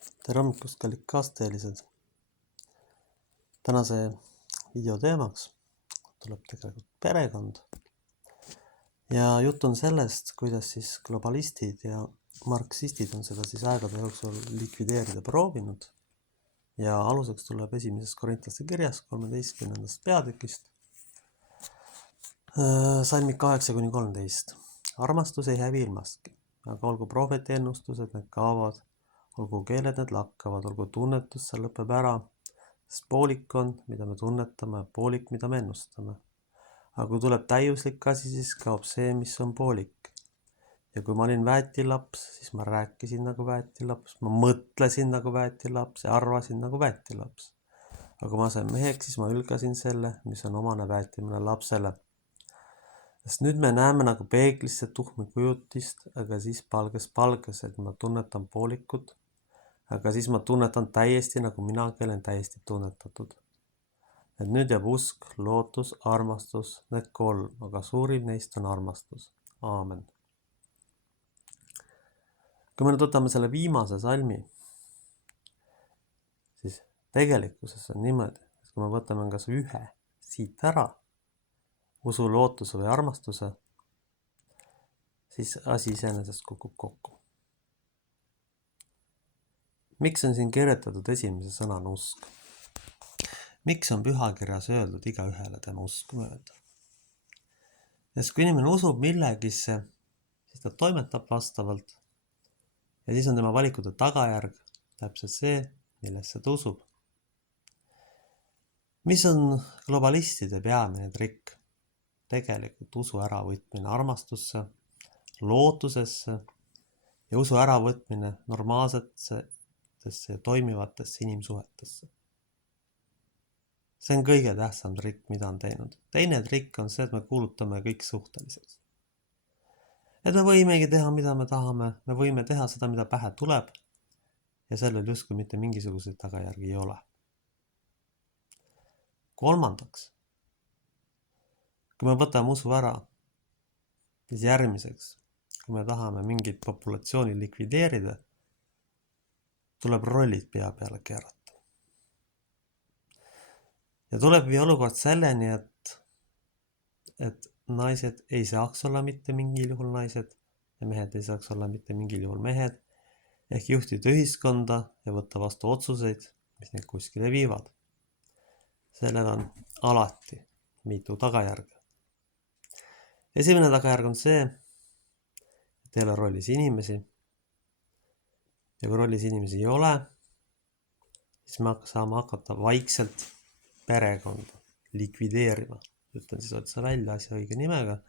Tere hommikust, kallid kaasteelised. Tänase video teemaks tuleb tegelikult perekond. Ja jutt on sellest, kuidas siis globalistid ja marksistid on seda siis aegade jooksul likvideerida proovinud. Ja aluseks tuleb 1. Korintlaste kirjas 13. peatükist. Salmid 8-13. Armastus ei hävi ilmastki, aga olgu prohveti ennustused, need kaovad, olgu keeled, need lakkavad, olgu tunnetus, see lõpeb ära, sest poolik on, mida me tunnetame, poolik, mida me ennustame. Aga kui tuleb täiuslik asi, siis kaob see, mis on poolik. Ja kui ma olin väetilaps, siis ma rääkisin nagu väetilaps, ma mõtlesin nagu väetilaps ja arvasin nagu väetilaps. Aga kui ma sain meheks, siis ma ülgasin selle, mis on omane väetimine lapsele. Sest nüüd me näeme nagu peeglisse tuhmi kujutist, aga siis palges, et ma tunnetan poolikut, aga siis ma tunnetan täiesti, nagu minagi olen täiesti tunnetatud. Et nüüd jääb usk, lootus, armastus, need 3, aga suurim neist on armastus. Aamen. Kui me nüüd võtame selle viimase salmi, siis tegelikkuses on niimoodi, et kui me võtame kas ühe siit ära, usu, lootuse või armastuse, siis asi iseenesest kukub kokku. Miks on siin kirjutatud esimese sõnana usk? Miks on pühakirjas öeldud igaühele tema usku mööda? Sest kui inimene usub millegisse, siis ta toimetab vastavalt ja siis on tema valikute tagajärg täpselt see, millesse ta usub. Mis on globalistide peamine trikk? Tegelikult usu äravõtmine armastusse, lootusesse ja usu äravõtmine normaalsetesse ja toimivatesse inimsuhetesse. See on kõige tähtsam trikk, mida on teinud. Teine trikk on see, et me kuulutame kõik suhteliseks. Et me võimegi teha, mida me tahame, me võime teha seda, mida pähe tuleb ja sellel justkui mitte mingisuguseid tagajärgi ei ole. Kolmandaks, kui me võtame usu ära, siis järgmiseks, kui me tahame mingit populatsiooni likvideerida, tuleb rollid pea peale keerata. Ja tuleb viia olukord selleni, et naised ei saaks olla mitte mingil juhul naised ja mehed ei saaks olla mitte mingil juhul mehed, ehk juhtida ühiskonda ja võtta vastu otsuseid, mis neid kuskile viivad. Sellel on alati mitu tagajärge. Esimene tagajärg on see, et ei ole rollis inimesi. Ja kui rollis inimesi ei ole, siis me saame hakata vaikselt perekonda likvideerima. Ütlen siis otsa välja asja õige nimega.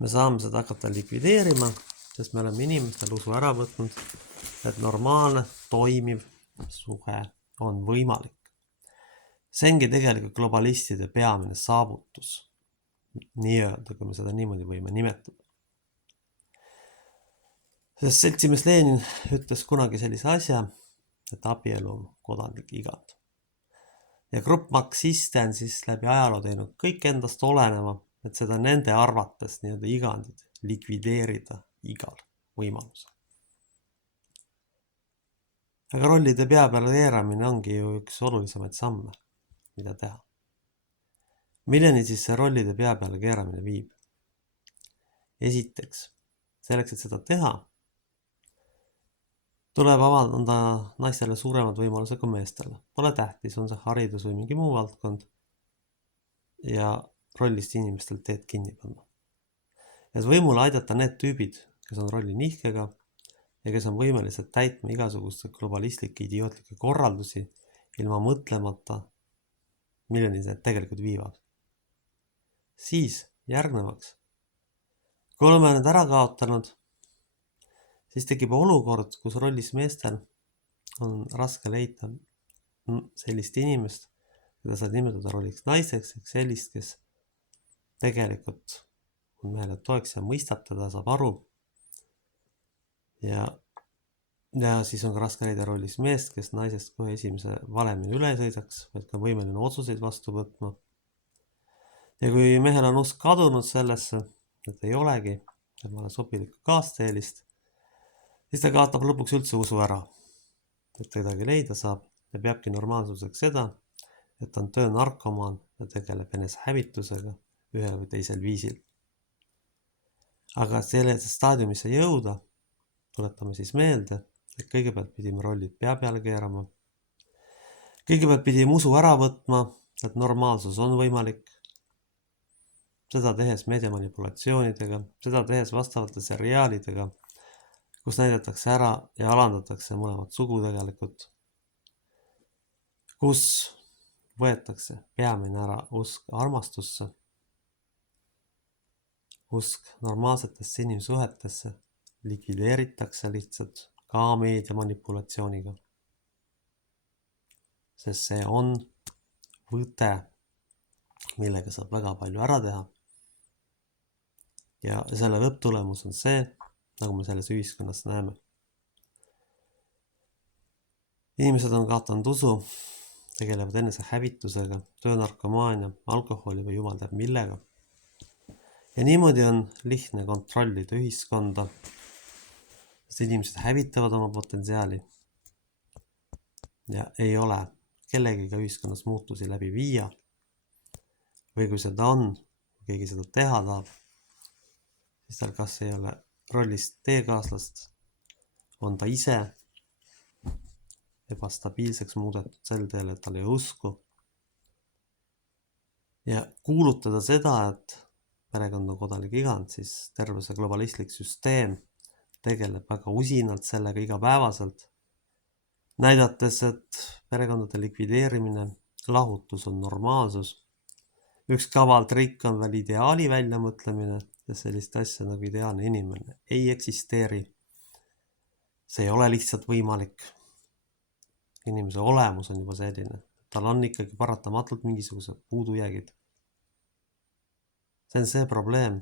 Me saame seda hakata likvideerima, sest me oleme inimestel usu ära võtnud, et normaalne, toimiv suhe on võimalik. See ongi tegelikult globalistide peamine saavutus. Nii-öelda, kui me seda niimoodi võime nimetada. Sest seltsimees Lenin ütles kunagi sellise asja, et abielu on kodanlik igand. Ja grupp marksiste on siis läbi ajaloo teinud kõik endast oleneva, et seda nende arvates nii-öelda igandid likvideerida igal võimalusel. Aga rollide pea peale keeramine ongi ju üks olulisemaid samme, mida teha. Milleni siis see rollide pea peale keeramine viib? Esiteks, selleks, et seda teha, tuleb avaldada naistele suuremad võimalused kui meestele. Pole tähtis, on see haridus või mingi muu valdkond ja rollist inimestel teed kinni panna. Et võimule aidata need tüübid, kes on rolli nihkega ja kes on võimelised täitma igasuguste globalistlikke idiootlikke korraldusi ilma mõtlemata, milleni need tegelikult viivad. Siis järgnevaks, kui oleme need ära kaotanud, siis tekib olukord, kus rollis meestel on raske leida sellist inimest, keda saad nimetada rolliks naiseks, ehk sellist, kes tegelikult on mehele toeks ja mõistab teda, saab aru. Ja siis on ka raske leida rollis meest, kes naisest kohe esimese valemini üle sõidaks, vaid ka võimeline otsuseid vastu võtma. Ja kui mehel on usk kadunud sellesse, et ei olegi, et ma olen sobilikku kaasteelist, siis ta kaotab lõpuks üldse usu ära. et kedagi leida saab ja peabki normaalsuseks seda, et ta on töönarkomaan ja tegeleb enesehävitusega ühel või teisel viisil. Aga sellesse staadiumisse jõuda, tuletame siis meelde, et kõigepealt pidime rollid pea peale keerama. Kõigepealt pidime usu ära võtma, et normaalsus on võimalik. Seda tehes meediamanipulatsioonidega, seda tehes vastavate seriaalidega, kus näidatakse ära ja alandatakse mõlemat sugu tegelikult, kus võetakse peamine ära usk armastusse, usk normaalsetesse inimsuhetesse, likvideeritakse lihtsalt ka meediamanipulatsiooniga. Sest see on võte, millega saab väga palju ära teha. Ja selle lõpptulemus on see, nagu me selles ühiskonnas näeme. Inimesed on kaotanud usu, tegelevad enesehävitusega, töönarkomaania, alkoholi või jumal teab millega. Ja niimoodi on lihtne kontrollida ühiskonda, sest inimesed hävitavad oma potentsiaali ja ei ole kellegiga ühiskonnas muutusi läbi viia. Või kui seda on, kui keegi seda teha tahab, siis tal kas ei ole rollist teekaaslast, on ta ise ebastabiilseks muudetud sel teel, et tal ei usku. Ja kuulutada seda, et perekond on kodanik igand, siis terve see globalistlik süsteem tegeleb väga usinalt sellega igapäevaselt, näidates, et perekondade likvideerimine, lahutus on normaalsus. Üks kaval trikk on veel ideaali väljamõtlemine, sest sellist asja nagu ideaalne inimene ei eksisteeri. See ei ole lihtsalt võimalik. Inimese olemus on juba selline. Tal on ikkagi paratamatult mingisugused puudujäägid. See on see probleem,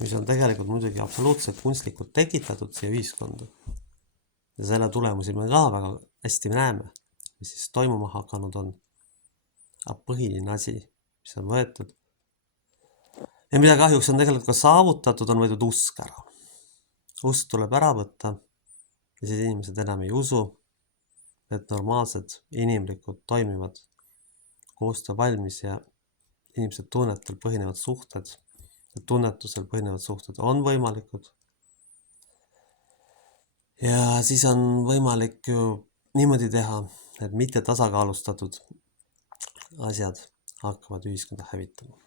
mis on tegelikult muidugi absoluutselt kunstlikult tekitatud siia ühiskonda. Ja selle tulemusi me ka väga hästi näeme, mis siis toimuma hakanud on. Aga põhiline asi, mis on võetud ja mida kahjuks on tegelikult ka saavutatud, on võetud usk ära. Usk tuleb ära võtta ja siis inimesed enam ei usu, et normaalsed, inimlikud, toimivad, koostöö valmis ja inimesed tunnetel põhinevad suhted ja tunnetusel põhinevad suhted on võimalikud. Ja siis on võimalik ju niimoodi teha, et mitte tasakaalustatud asjad hakkavad ühiskonda hävitama.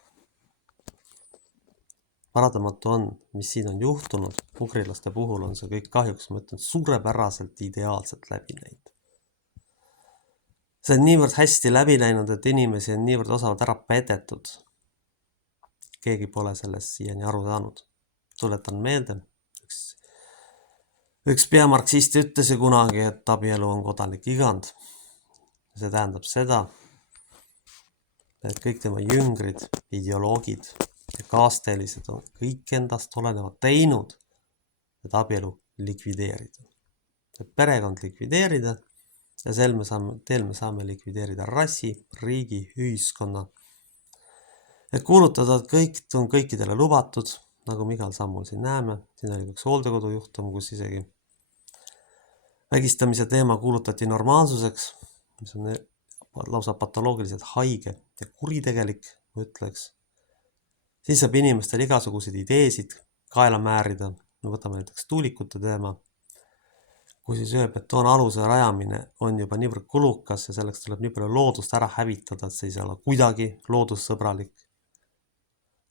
Paradamatu on, mis siin on juhtunud, ugrilaste puhul on see kõik kahjuks, ma ütlen, suurepäraselt ideaalselt läbi näinud. See on niivõrd hästi läbi näinud, et inimesi on niivõrd osavad ära pedetud. Keegi pole sellest siiani aru saanud. Tuletan meelde, üks peamarksist ütles ju kunagi, et abielu on kodanik igand. See tähendab seda, et kõik tema jüngrid, ideoloogid ja kaasteelised on kõik endast olenevad teinud, et abielu likvideerida. Et perekond likvideerida ja teel me saame likvideerida rassi, riigi, ühiskonna. Et kuulutada, et kõik on kõikidele lubatud, nagu me igal sammul siin näeme. Siin oli üks hooldekodu juhtum, kus isegi vägistamise teema kuulutati normaalsuseks, mis on lausa patoloogiliselt haige ja kuritegelik, ma ütleks. Siis saab inimestel igasuguseid ideesid kaela määrida. Me võtame näiteks tuulikute teema, kui siis ühe betoonaluse rajamine on juba niivõrd kulukas ja selleks tuleb nii palju loodust ära hävitada, et see ei saa olla kuidagi loodussõbralik.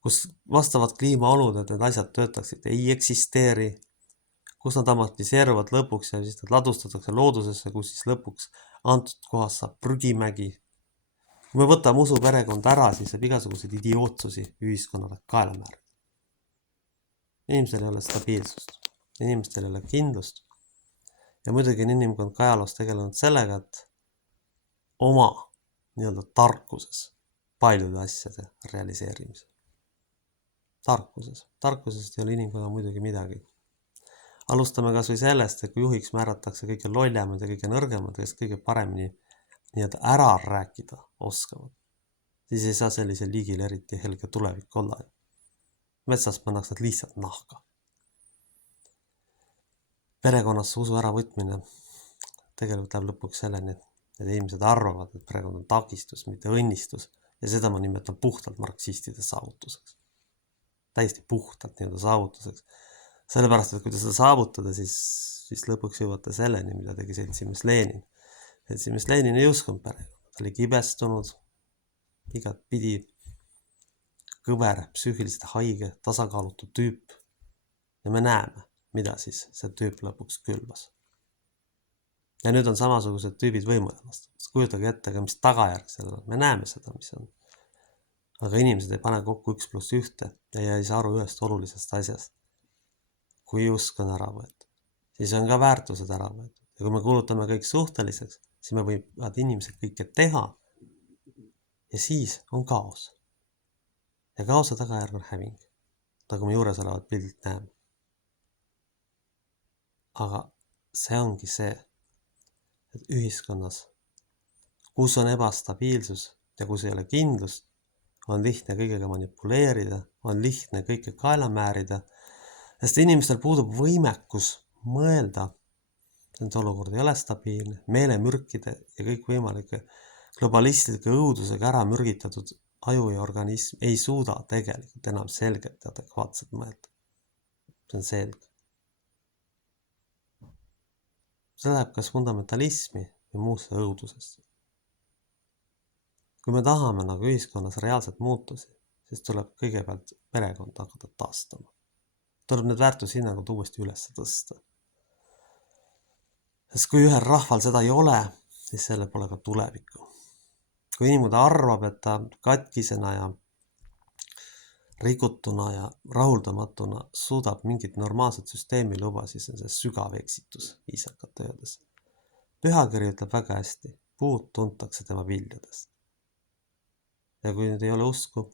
Kus vastavad kliimaolud, et need asjad töötaksid, ei eksisteeri. Kus nad amortiseeruvad lõpuks ja siis nad ladustatakse loodusesse, kus siis lõpuks antud kohas saab prügimägi. Kui me võtame usu perekond ära, siis saab igasuguseid idiootsusi ühiskonnale kaela määrida. Inimestel ei ole stabiilsust, inimestel ei ole kindlust. Ja muidugi on inimkond ka ajaloos tegelenud sellega, et oma nii-öelda tarkuses paljude asjade realiseerimisel. Tarkusest ei ole inimkonna muidugi midagi. Alustame kas või sellest, et kui juhiks määratakse kõige lollemad ja kõige nõrgemad, kes kõige paremini nii-öelda ära rääkida oskavad, siis ei saa sellisel liigil eriti helge tulevik olla. Metsas pannakse nad lihtsalt nahka. Perekonnasse usu äravõtmine tegelikult läheb lõpuks selleni, et inimesed arvavad, et perekond on takistus, mitte õnnistus. Ja seda ma nimetan puhtalt marksistide saavutuseks. Täiesti puhtalt nii-öelda saavutuseks. Sellepärast, et kui te seda saavutada, siis lõpuks jõuate selleni, mida tegi seltsimees Lenin. Seltsimees Lenin ei uskunud perekonda. Ta oli kibestunud, igat pidi kõver, psüühiliselt haige, tasakaalutu tüüp. Ja me näeme, mida siis see tüüp lõpuks külvas. Ja nüüd on samasugused tüübid võimujalast. Kujutage ette, aga mis tagajärg sellele. Me näeme seda, mis on. Aga inimesed ei pane kokku 1+1 ja ei saa aru ühest olulisest asjast. Kui usk on ära võetud, siis on ka väärtused ära võetud. Ja kui me kuulutame kõik suhteliseks, siis me võivad inimesed kõike teha ja siis on kaos. Ja kaose tagajärg on häving, nagu me juures olevat pildilt näeme. Aga see ongi see, et ühiskonnas, kus on ebastabiilsus ja kus ei ole kindlust, on lihtne kõigega manipuleerida, on lihtne kõike kaela määrida, sest inimestel puudub võimekus mõelda, et olukord ei ole stabiilne, meelemürkide ja kõikvõimalike globalistide õudusega ära mürgitatud aju ja organism ei suuda tegelikult enam selgelt ja adekvaatselt mõelda. See on selge. See läheb kas fundamentalismi või muusse õudusesse. Kui me tahame nagu ühiskonnas reaalselt muutusi, siis tuleb kõigepealt perekond hakata taastama. Tuleb need väärtushinnangud uuesti üles tõsta. Sest kui ühel rahval seda ei ole, siis selle pole ka tulevikku. Kui inimene arvab, et ta katkisena ja rikutuna ja rahuldamatuna suudab mingit normaalset süsteemi luba, siis on see sügav eksitus viisakalt öeldes. Pühakiri ütleb väga hästi, puud tuntakse tema viljadest. Ja kui nüüd ei ole usku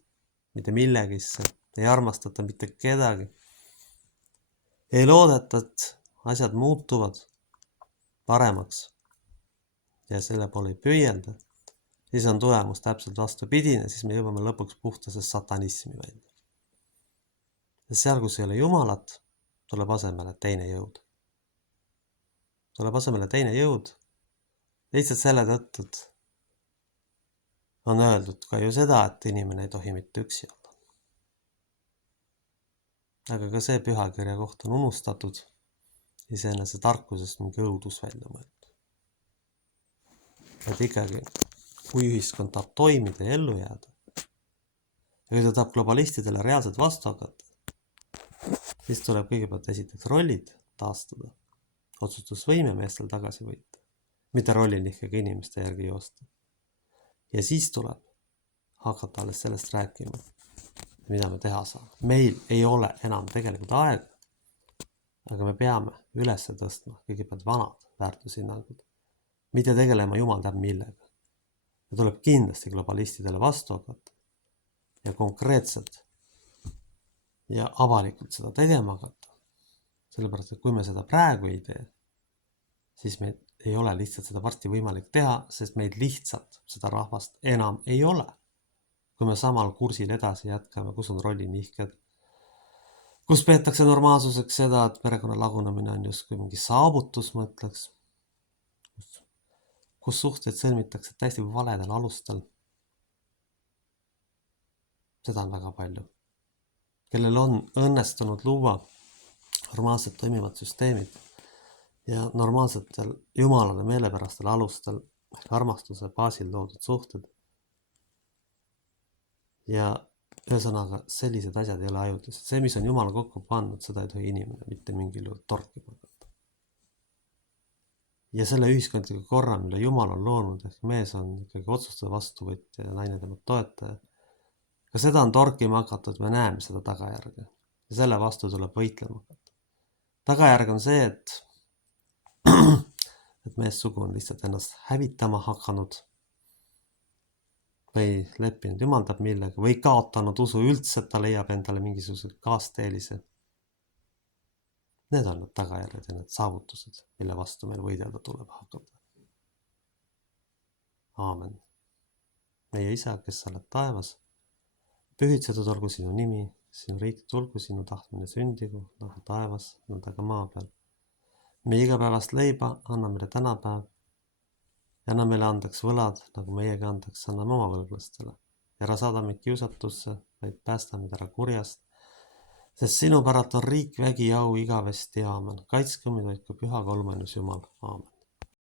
mitte millegisse, ei armastata mitte kedagi, ei loodeta, et asjad muutuvad paremaks ja selle poole ei püüelda, siis on tulemus täpselt vastupidine, siis me jõuame lõpuks puhtasest satanismi välja. Ja seal, kus ei ole Jumalat, tuleb asemele teine jõud. Tuleb asemele teine jõud, lihtsalt selle tõttu, et on öeldud ka ju seda, et inimene ei tohi mitte üksi olla. Aga ka see pühakirja koht on unustatud, iseenese tarkusest mingi õudus välja mõeldud. Et ikkagi, kui ühiskond tahab toimida ja ellu jääda, ja kui ta tahab globalistidele reaalselt vastu hakata, siis tuleb kõigepealt esiteks rollid taastada, otsustusvõime meestel tagasi võita, mitte rollilihkega inimeste järgi joosta. Ja siis tuleb hakata alles sellest rääkima, mida me teha saame. Meil ei ole enam tegelikult aega, aga me peame üles tõstma kõigepealt vanad väärtushinnangud, mitte tegelema jumal teab millega. Ja tuleb kindlasti globalistidele vastu hakata ja konkreetselt ja avalikult seda tegema hakata. Sellepärast, et kui me seda praegu ei tee, siis me ei ole lihtsalt seda varsti võimalik teha, sest meid lihtsalt seda rahvast enam ei ole. Kui me samal kursil edasi jätkame, kus on rollinihked, kus peetakse normaalsuseks seda, et perekonna lagunemine on justkui mingi saavutus, ma ütleks, kus suhteid sõlmitakse täiesti valedel alustel. Seda on väga palju. Kellel on õnnestunud luua normaalselt toimivad süsteemid ja normaalsetel jumalale meelepärastel alustel ehk armastuse baasil loodud suhted. Ja ühesõnaga sellised asjad ei ole ajutised. See, mis on Jumal kokku pannud, seda ei tohi inimene mitte mingil juhul torkima võtta. Ja selle ühiskondliku korra, mille Jumal on loonud, ehk mees on ikkagi otsuste vastuvõtja ja naine tema toetaja. Ka seda on torkima hakatud, me näeme seda tagajärge. Ja selle vastu tuleb võitlema hakata. Tagajärg on see, et meessugu on lihtsalt ennast hävitama hakanud või leppinud jumaldab millega või kaotanud usu üldse, et ta leiab endale mingisugused kaasteelise. Need on need tagajärjed ja need saavutused, mille vastu meil võidelda tuleb hakata. Aamen. Meie Isa, kes sa oled taevas, pühitsetud olgu sinu nimi, sinu riik tulgu, sinu tahtmine sündigu, nagu taevas, nõnda ka maa peal. Meie igapäevast leiba anna meile tänapäev ja anna meile andeks võlad, nagu meiegi andeks anname oma võlglastele. Ära saada meid kiusatusse, vaid päästa meid ära kurjast, sest sinu päralt on riik, vägi, au igavesti, aamen. Kaitske meid, hoidku püha kolmanus Jumal, aamen.